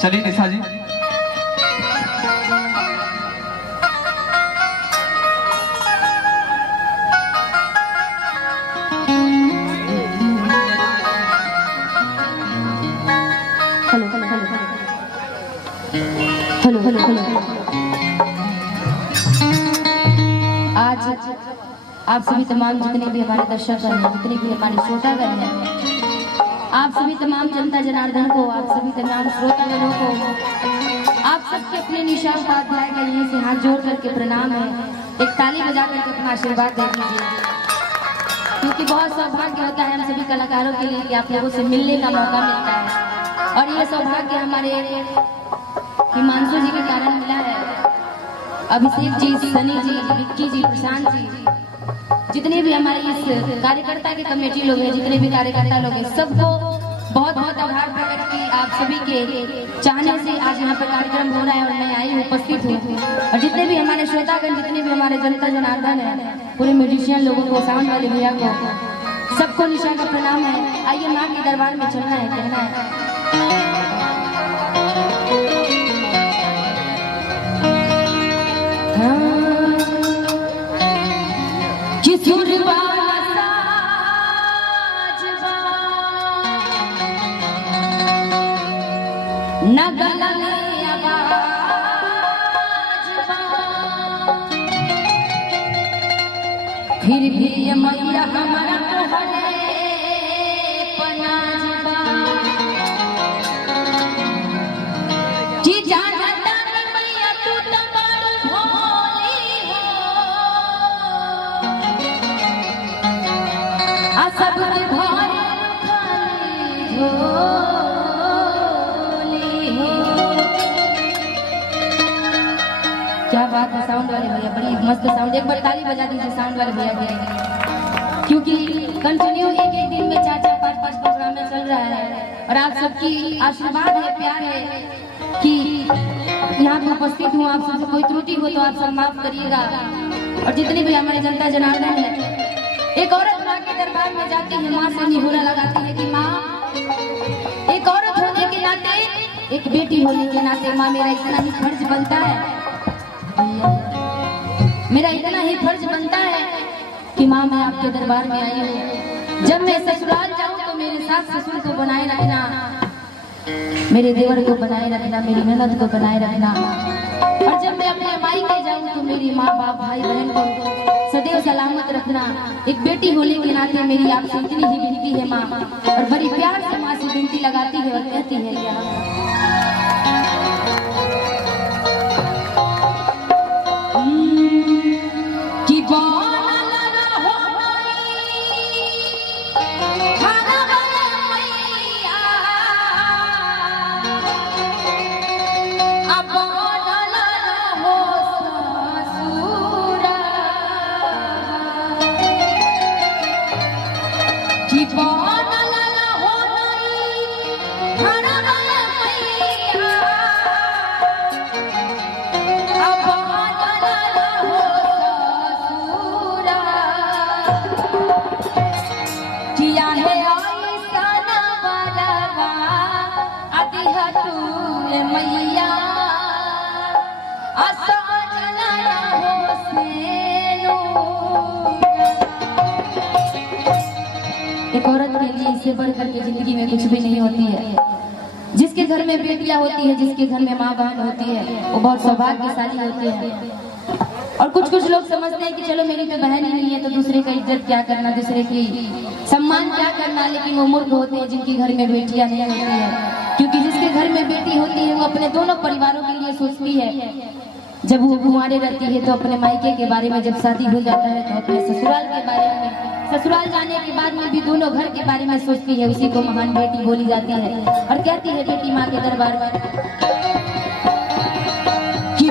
चलिए निशा जी। Hello hello hello hello. आज आप सभी तमाम जितने भी हमारे दर्शक हैं, जितने भी हमारे श्रोतागण हैं, आप सभी तमाम जनता जनार्दन को, आप सभी तमाम श्रोतागणों को, आप सबके अपने निशा उपाध्याय का यहीं से हाथ जोड़ करके प्रणाम है। एक ताली बजा करके अपना आशीर्वाद दे दीजिए, क्योंकि बहुत सौभाग्य होता है हम सभी कलाकारों के लिए कि आप लोगों से मिलने का मौका मिलता है, और ये सौभाग्य हमारे हिमांशु जी के कारण मिला है। अभिषेक जी, सनी जी, विक्की जी, प्रशांत जी, जितने भी हमारे इस कार्यकर्ता के कमेटी लोग हैं, जितने भी कार्यकर्ता लोग हैं, सबको बहुत बहुत आभार प्रकट की आप सभी के चाहने से आज यहाँ पर कार्यक्रम हो रहा है और मैं आई हूँ, उपस्थित हूँ। और जितने भी हमारे श्रोतागण, जितने भी हमारे जनता जनार्दन है, पूरे म्यूजिशियन लोगों को, साउंड वाले भैया को, सबको निशा का प्रणाम है। आइए माँ के दरबार में चलना है, कहना है। फिर भी ये मैया हमारा तोहरे पनाजबा जी जानता कि मैया तू तो बड़ भोली हो, आ सबके घर खाली झोली हो। क्या बात है साउंड वाले भैया, बड़ी मस्त साउंड। एक बार ताली बजा दीजिए साउंड वाले भैया के, क्योंकि कंटिन्यू एक एक दिन में 4-4, 5-5 प्रोग्राम में चल रहा है, और आप सबकी आशीर्वाद है, प्यार है कि यहाँ पे उपस्थित हूँ। आप सबसे कोई त्रुटि हो तो आप सब माफ करिएगा। और जितनी भी हमारे जनता जनार्दन है, एक औरत माँ के दरबार में जाती है, माँ से निहोरा लगाती है कि माँ, एक औरत होने के नाते, एक बेटी होने के नाते माँ, मेरा इतना ही फर्ज बनता है, मेरा इतना ही फर्ज बनता है कि माँ मैं आपके दरबार में आई हूँ। जब मैं ससुराल जाऊँ तो मेरे सास ससुर को बनाए रखना, मेरे देवर को बनाए रखना, मेरी ननद को बनाए रखना, और जब मैं अपने मायके जाऊँ तो मेरी माँ बाप भाई बहन को सदैव सलामत रखना। एक बेटी होने के नाते मेरी आपसे इतनी ही विनती है माँ, और बड़ी प्यार से माँ से विनती लगाती है और कहती है एक औरत के लिए इससे बढ़कर के जिंदगी में कुछ भी नहीं होती है। जिसके घर में बेटियां होती है, जिसके घर में माँ बहन होती है, वो बहुत सौभाग्यशाली होती है। और कुछ कुछ लोग समझते हैं कि चलो मेरी तो बहन ही नहीं है तो दूसरे का इज्जत क्या करना, दूसरे की सम्मान क्या करना, लेकिन वो मूर्ख होते हैं जिनके घर में बेटियां नहीं होती है। क्योंकि जिसके घर में बेटी होती है वो अपने दोनों परिवारों के लिए सोचती है। जब वो कुंवारे रहती है तो अपने मायके के बारे में, जब शादी हो जाता है तो अपने ससुराल के बारे में, ससुराल जाने के बाद में भी दोनों घर के बारे में सोचती है। उसी को महान बेटी बोली जाती है, और कहती है बेटी माँ के दरबार में कि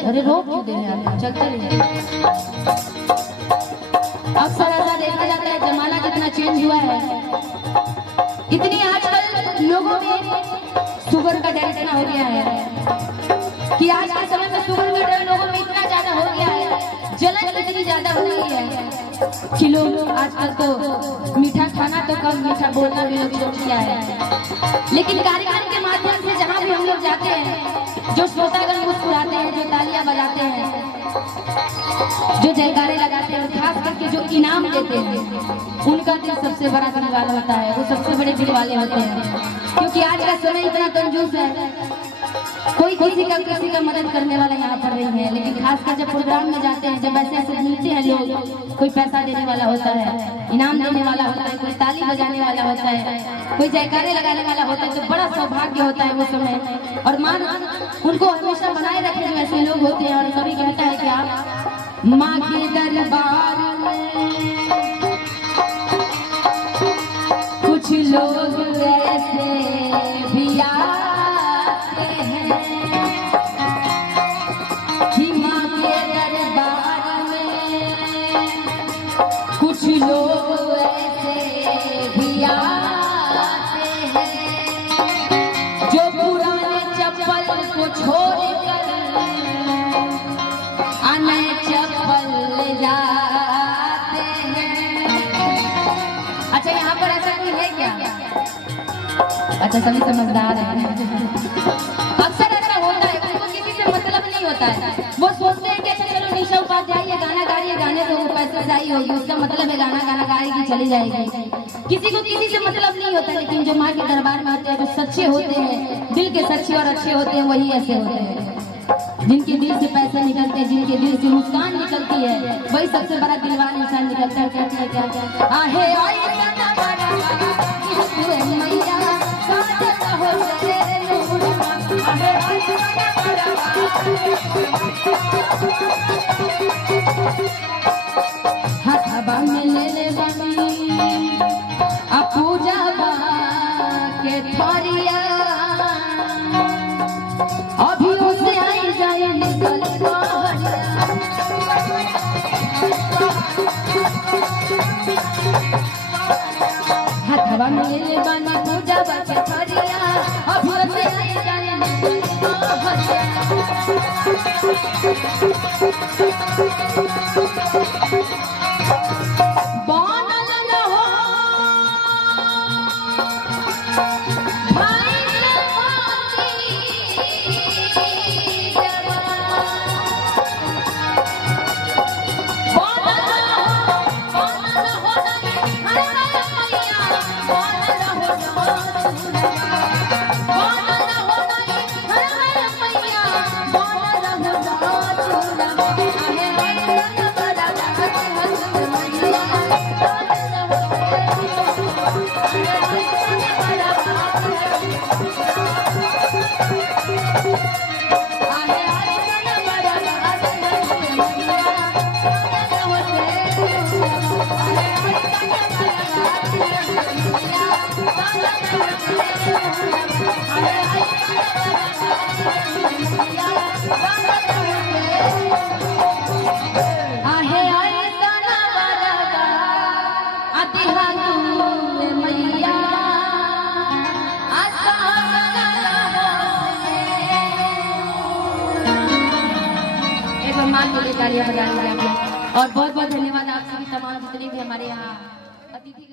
अरे रोक क्यों दे रहे हैं, चलते रहिए। अक्सर ऐसा देखा जाता है जमाना कितना चेंज हुआ है, इतनी आजकल लोगों में शुगर का डर इतना हो गया है कि आज के समय में शुगर का डर लोगों में इतना ज्यादा हो गया है, जलन इतनी ज्यादा हो गई है कि लोग आजकल तो मीठा खाना तो कम, मीठा बोलना भी लोग छोड़ दिया है। लेकिन कार्यक्रम के माध्यम से जहाँ भी हम लोग जाते हैं, जो श्रोतागण मुस्कुराते हैं, जो तालियां बजाते हैं, जो जयकारे लगाते हैं और खास करके जो इनाम देते हैं, उनका दिल सबसे बड़ा दिल वाला होता है, वो सबसे बड़े दिल वाले होते हैं। क्योंकि आज का समय इतना कंजूस है, कोई किसी का मदद करने वाला यहाँ पर नहीं है। लेकिन खासकर जब प्रोग्राम में जाते हैं, जब ऐसे ऐसे मिलते हैं लोग, कोई पैसा देने वाला होता है, इनाम देने वाला होता है, कोई ताली बजाने वाला होता है, कोई जयकारे लगाने वाला होता है, तो बड़ा सौभाग्य होता है वो समय। और मान उनको हमेशा बनाए रखे जो ऐसे लोग होते हैं। और कभी कहता है कि आप माँ के दरबार में कुछ लोग ऐसे भी आते हैं कि माँ के दरबार में कुछ लोग ऐसे भी आते हैं जो पुराने चप्पल को छोड़कर नए चप्पल ले जाते हैं। अच्छा, यहाँ पर ऐसा कोई है क्या? अच्छा, सभी समझदार है। अक्सर ऐसा होता है, उनको किसी से मतलब नहीं होता है, वो सोचते हैं कि अच्छा चलो निशा उपाध्याय ये गाना गा रही है, गाने तो वो पैसे से आई होगी, उसका मतलब है गाना गाना गाएगी चली जाएगी। किसी को किसी से मतलब नहीं होता। लेकिन जो माँ के दरबार में होते हैं, जो सच्चे होते हैं, दिल के सच्चे और अच्छे होते हैं, वही ऐसे होते हैं। जिनके दिल से पैसे निकलते हैं, जिनके दिल से मुस्कान निकलती है, वही सबसे बड़ा दिलवान इंसान निकलता है। कहती है क्या आहे हथबा में ले ले बनी आ पूजा के थारिया अभी उसे आई जाए निकल हथबा में ले ले बनी पूजा के थारिया अभी उसे आई जाए निकल दिहा तू मैया एक बार मान के लिए तालियां बजा लीजिए आप लोग। और बहुत बहुत धन्यवाद आप सभी तमाम जितने भी हमारे यहाँ अतिथि